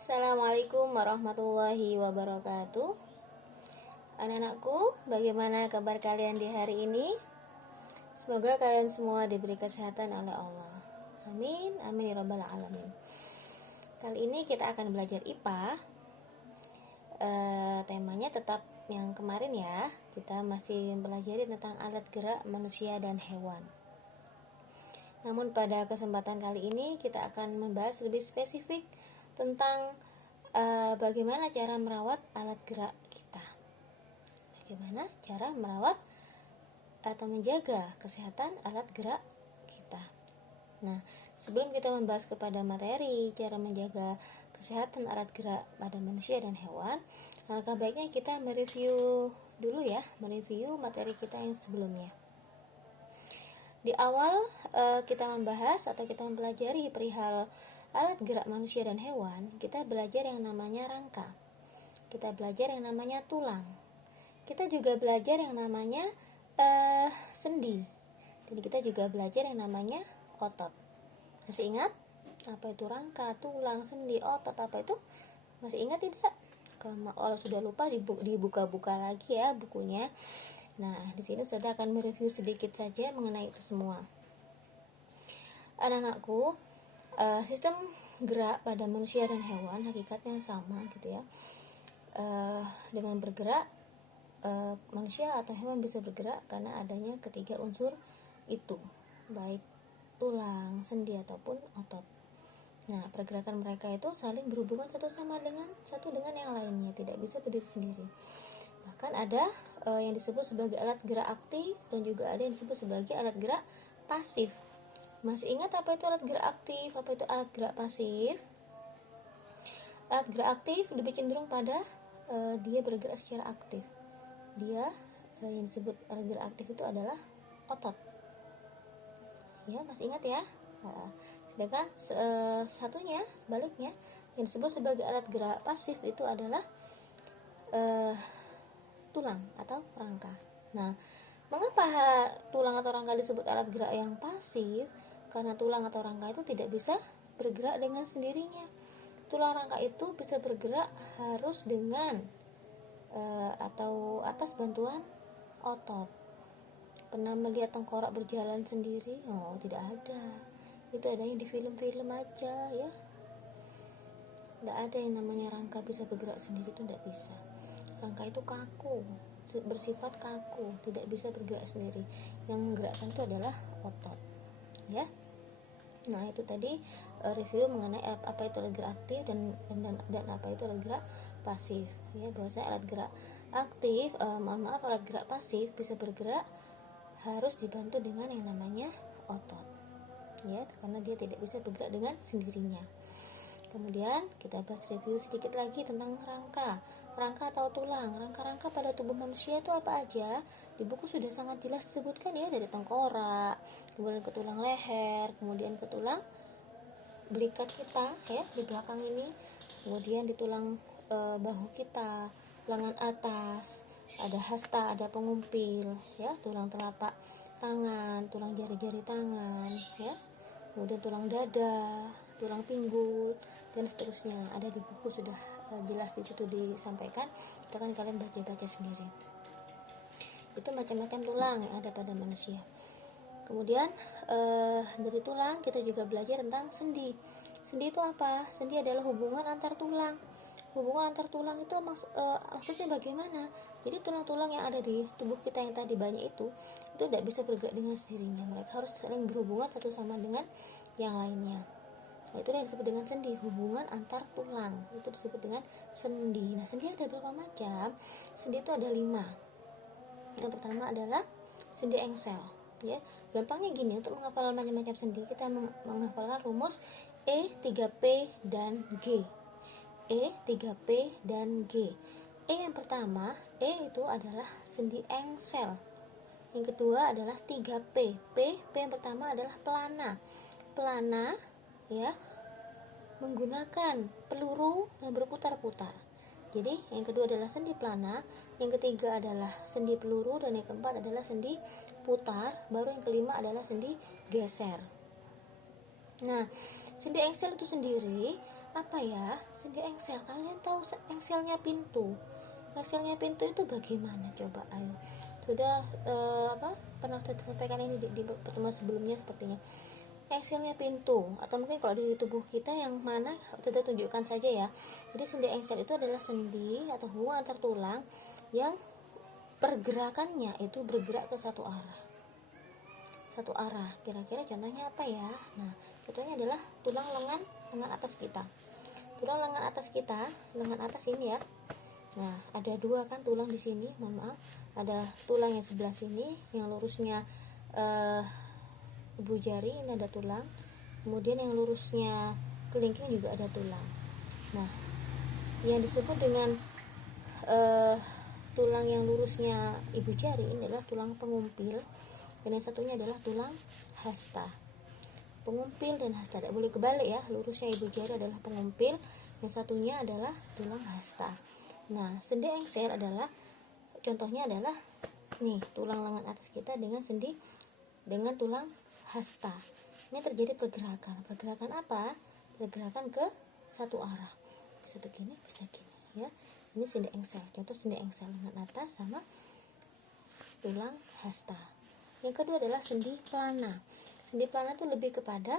Assalamualaikum warahmatullahi wabarakatuh. Anak-anakku, bagaimana kabar kalian di hari ini? Semoga kalian semua diberi kesehatan oleh Allah. Amin, amin ya rabbal alamin. Kali ini kita akan belajar IPA. Temanya tetap yang kemarin ya. Kita masih mempelajari tentang alat gerak manusia dan hewan. Namun pada kesempatan kali ini kita akan membahas lebih spesifik tentang bagaimana cara merawat alat gerak kita. Bagaimana cara merawat atau menjaga kesehatan alat gerak kita. Nah, sebelum kita membahas kepada materi cara menjaga kesehatan alat gerak pada manusia dan hewan, alangkah baiknya kita mereview dulu ya, mereview materi kita yang sebelumnya. Di awal kita membahas atau kita mempelajari perihal alat gerak manusia dan hewan, kita belajar yang namanya rangka. Kita belajar yang namanya tulang. Kita juga belajar yang namanya sendi. Dan kita juga belajar yang namanya otot. Masih ingat? Apa itu rangka, tulang, sendi, otot, apa itu? Masih ingat tidak? Kalau sudah lupa dibuka-buka lagi ya bukunya. Nah, di sini Ustazah akan mereview sedikit saja mengenai itu semua. Anak-anakku, sistem gerak pada manusia dan hewan hakikatnya sama gitu ya. Dengan bergerak, manusia atau hewan bisa bergerak karena adanya ketiga unsur itu, baik tulang, sendi ataupun otot. Nah, pergerakan mereka itu saling berhubungan satu dengan yang lainnya, tidak bisa berdiri sendiri. Bahkan ada yang disebut sebagai alat gerak aktif dan juga ada yang disebut sebagai alat gerak pasif. Masih ingat apa itu alat gerak aktif, apa itu alat gerak pasif? Alat gerak aktif lebih cenderung pada dia bergerak secara aktif. Dia yang disebut alat gerak aktif itu adalah otot. Ya, masih ingat ya? Sedangkan satunya sebaliknya yang disebut sebagai alat gerak pasif itu adalah tulang atau rangka. Nah, mengapa tulang atau rangka disebut alat gerak yang pasif? Karena tulang atau rangka itu tidak bisa bergerak dengan sendirinya. Tulang rangka itu bisa bergerak harus dengan atau atas bantuan otot. Pernah melihat tengkorak berjalan sendiri? Oh, tidak ada. Itu adanya di film-film aja ya. Tidak ada yang namanya rangka bisa bergerak sendiri, itu tidak bisa. Rangka itu kaku, bersifat kaku, tidak bisa bergerak sendiri. Yang menggerakkan itu adalah otot ya. Nah, itu tadi review mengenai apa itu alat gerak aktif dan apa itu alat gerak pasif ya. Bahwasanya alat gerak aktif, alat gerak pasif bisa bergerak harus dibantu dengan yang namanya otot ya, karena dia tidak bisa bergerak dengan sendirinya. Kemudian kita bahas review sedikit lagi tentang rangka atau tulang. Rangka-rangka pada tubuh manusia itu apa aja? Di buku sudah sangat jelas disebutkan ya, dari tengkorak, kemudian ke tulang leher, kemudian ke tulang belikat kita ya di belakang ini, kemudian di tulang bahu kita, lengan atas, ada hasta, ada pengumpil ya, tulang telapak tangan, tulang jari-jari tangan ya, kemudian tulang dada, tulang pinggul dan seterusnya. Ada di buku sudah jelas di situ disampaikan. Silakan kalian baca-baca sendiri. Itu macam-macam tulang yang ada pada manusia. Kemudian dari tulang kita juga belajar tentang sendi. Sendi itu apa? Sendi adalah hubungan antar tulang. Hubungan antar tulang itu maksudnya bagaimana? Jadi tulang-tulang yang ada di tubuh kita yang tadi banyak itu tidak bisa bergerak dengan sendirinya. Mereka harus saling berhubungan satu sama dengan yang lainnya. Nah, itu yang disebut dengan sendi, hubungan antar tulang. Itu disebut dengan sendi. Nah, sendi ada berapa macam? Sendi itu ada 5. Yang pertama adalah sendi engsel. Ya, gampangnya gini, untuk menghafal macam-macam sendi, kita menghafalkan rumus E, 3P, dan G. E, 3P, dan G. E yang pertama, E itu adalah sendi engsel. Yang kedua adalah 3P. P yang pertama adalah pelana. Pelana ya, menggunakan peluru yang berputar-putar. Jadi yang kedua adalah sendi pelana, yang ketiga adalah sendi peluru, dan yang keempat adalah sendi putar, baru yang kelima adalah sendi geser. Nah, sendi engsel itu sendiri apa ya, sendi engsel. Kalian tahu engselnya pintu? Engselnya pintu itu bagaimana? Coba ayo. Sudah pernah saya sampaikan ini di pertemuan sebelumnya sepertinya. Engselnya pintu, atau mungkin kalau di tubuh kita yang mana kita tunjukkan saja ya. Jadi sendi engsel itu adalah sendi atau hubungan antar tulang yang pergerakannya itu bergerak ke satu arah. Kira-kira contohnya apa ya? Nah, contohnya adalah tulang lengan atas kita. Tulang lengan atas kita, lengan atas ini ya. Nah, ada dua kan tulang di sini, mohon maaf. Ada tulang yang sebelah sini yang lurusnya ibu jari, ini ada tulang. Kemudian yang lurusnya kelingking juga ada tulang. Nah, yang disebut dengan tulang yang lurusnya ibu jari ini adalah tulang pengumpil, dan yang satunya adalah tulang hasta. Pengumpil dan hasta, tidak boleh kebalik ya. Lurusnya ibu jari adalah pengumpil, yang satunya adalah tulang hasta. Nah, sendi engsel adalah contohnya adalah nih, tulang lengan atas kita dengan sendi dengan tulang hasta. Ini terjadi pergerakan apa? Pergerakan ke satu arah, bisa begini, bisa gini ya. Ini sendi engsel, contoh sendi engsel lengan atas sama tulang hasta. Yang kedua adalah sendi plana. Sendi plana itu lebih kepada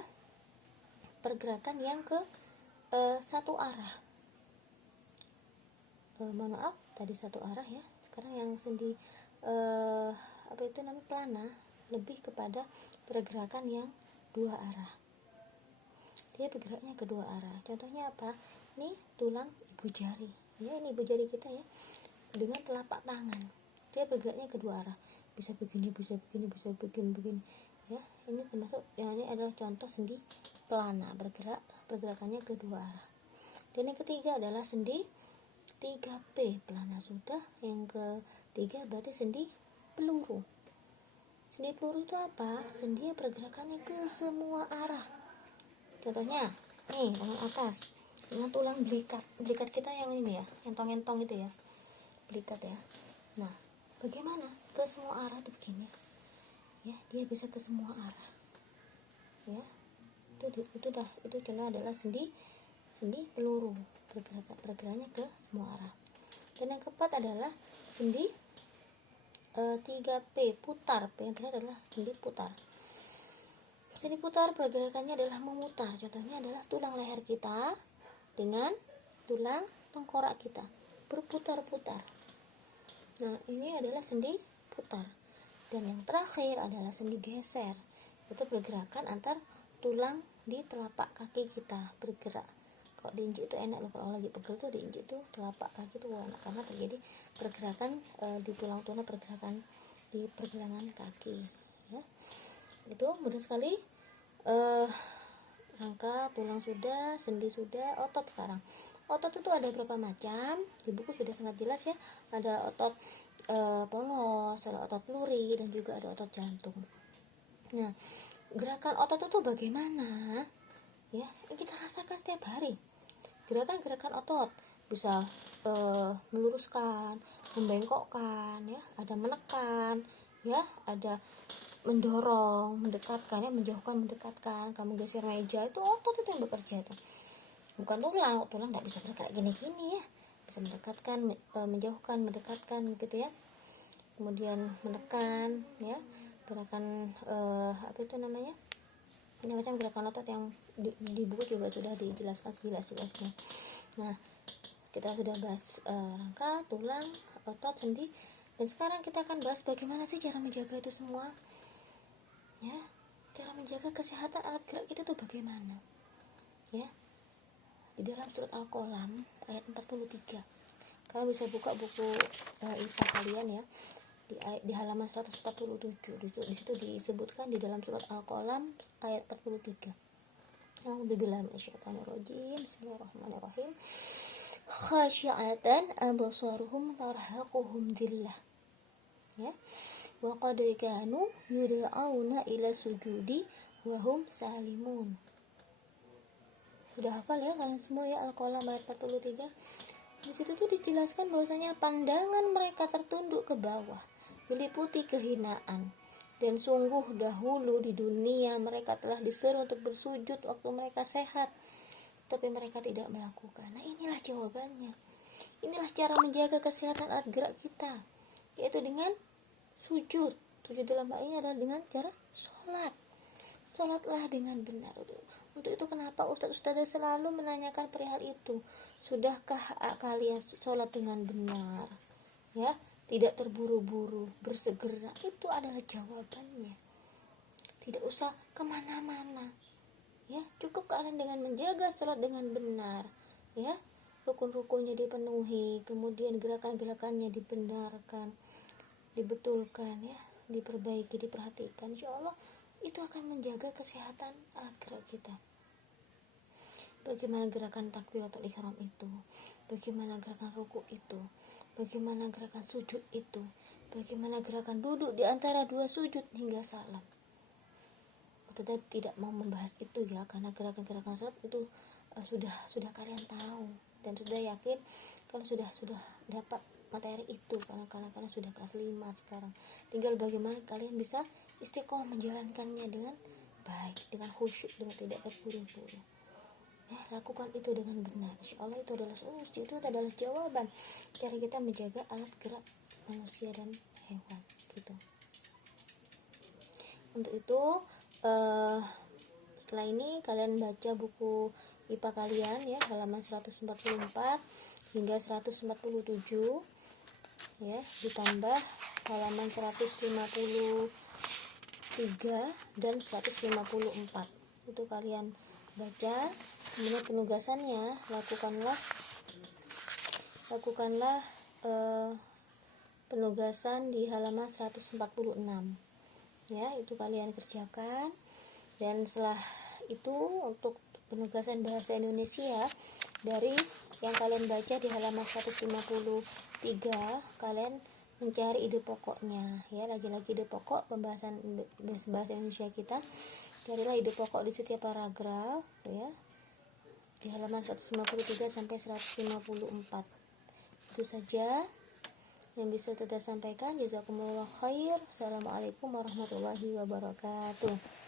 pergerakan yang ke satu arah. Mohon maaf, tadi satu arah ya. Sekarang yang sendi plana lebih kepada pergerakan yang dua arah. Dia bergeraknya ke dua arah. Contohnya apa? Ini tulang ibu jari. Ya, ini ibu jari kita ya. Dengan telapak tangan. Dia bergeraknya ke dua arah. Bisa begini, bisa begini, bisa begini. Ya, ini termasuk ini adalah contoh sendi plana, pergerakannya ke dua arah. Dan yang ketiga adalah sendi 3P, plana sudah. Yang ketiga berarti sendi peluru. Sendi peluru itu apa? Sendi yang pergerakannya ke semua arah. Contohnya nih, lengan atas dengan tulang belikat kita yang ini ya, entong-entong itu ya, belikat ya. Nah, bagaimana ke semua arah itu begini ya, dia bisa ke semua arah ya. Itu contoh adalah sendi peluru, pergerakannya ke semua arah. Dan yang keempat adalah sendi 3P, putar. P yang terakhir adalah sendi putar. Sendi putar pergerakannya adalah memutar. Contohnya adalah tulang leher kita dengan tulang tengkorak kita berputar-putar. Nah, ini adalah sendi putar. Dan yang terakhir adalah sendi geser. Itu pergerakan antar tulang di telapak kaki kita bergerak. Kalau diinjek itu enak loh, kalau lagi pegel tuh diinjek tuh telapak kaki tuh enak, karena terjadi pergerakan di tulang-tulang, pergerakan di pergelangan kaki ya. Itu mudah sekali. Rangka, tulang sudah, sendi sudah, otot sekarang. Otot itu ada berapa macam? Di buku sudah sangat jelas ya. Ada otot polos, ada otot luri, dan juga ada otot jantung. Nah, gerakan otot itu bagaimana? Ya, kita rasakan setiap hari. Gerakan-gerakan otot bisa meluruskan, membengkokkan, ya, ada menekan, ya, ada mendorong, mendekatkan, ya, menjauhkan, mendekatkan. Kamu geser meja, itu otot itu yang bekerja itu, bukan tulang nggak bisa bergerak gini-gini ya, bisa mendekatkan, menjauhkan, mendekatkan gitu ya. Kemudian menekan, ya, gerakan macam gerakan otot yang di buku juga sudah dijelaskan sejelas-jelasnya. Nah, kita sudah bahas rangka, tulang, otot, sendi, dan sekarang kita akan bahas bagaimana sih cara menjaga itu semua. Ya, cara menjaga kesehatan alat gerak kita itu bagaimana? Ya, di dalam surat Al-Qalam ayat 43. Kalian bisa buka buku IPA kalian ya. Di halaman 147. Di situ disebutkan di dalam surat Al-Qalam ayat 43. A'udzubillahi minasyaitonirrajim. Bismillahirrahmanirrahim. Khasyi'atan absaruhum tarhaquhum dhillah. Ya. Wa qad kanu yud'auna ila sujudi wa hum salimun. Sudah hafal ya kalian semua ya Al-Qalam ayat 43. Di situ tuh dijelaskan bahwasanya pandangan mereka tertunduk ke bawah, diliputi kehinaan, dan sungguh dahulu di dunia mereka telah diseru untuk bersujud waktu mereka sehat, tapi mereka tidak melakukan. Nah, inilah jawabannya. Inilah cara menjaga kesehatan alat gerak kita, yaitu dengan sujud. Sujud dalam hal ini adalah dengan cara sholat. Sholatlah dengan benar. Untuk itu kenapa ustaz-ustazah selalu menanyakan perihal itu. Sudahkah kalian sholat dengan benar? Ya, tidak terburu-buru, bersegera. Itu adalah jawabannya. Tidak usah kemana-mana. Ya, cukup kalian dengan menjaga sholat dengan benar. Ya, rukun-rukunnya dipenuhi, kemudian gerakan-gerakannya dibenarkan, dibetulkan, ya, diperbaiki, diperhatikan. Insya Allah itu akan menjaga kesehatan alat gerak kita. Bagaimana gerakan takbiratul ihram itu, bagaimana gerakan ruku itu, bagaimana gerakan sujud itu, bagaimana gerakan duduk di antara dua sujud hingga salam. Kita tidak mau membahas itu ya, karena gerakan-gerakan sholat itu sudah kalian tahu dan sudah yakin kalau sudah dapat materi itu, karena kalian sudah kelas 5 sekarang. Tinggal bagaimana kalian bisa istiqomah menjalankannya dengan baik, dengan khusyuk, dengan tidak terburu-buru. Ya, lakukan itu dengan benar. Insya Allah itu adalah solusi, itu adalah jawaban cara kita menjaga alat gerak manusia dan hewan gitu. Untuk itu setelah ini kalian baca buku IPA kalian ya, halaman 144 hingga 147 ya, ditambah halaman 153 dan 154. Itu kalian baca. Kemudian penugasannya lakukanlah penugasan di halaman 146 ya, itu kalian kerjakan. Dan setelah itu untuk penugasan bahasa Indonesia dari yang kalian baca di halaman 153, kalian mencari ide pokoknya ya, lagi-lagi ide pokok pembahasan bahasa Indonesia kita. Carilah ide pokok di setiap paragraf ya, di halaman 153 sampai 154. Itu saja yang bisa kita sampaikan. Jazakumullah khair. Assalamualaikum warahmatullahi wabarakatuh.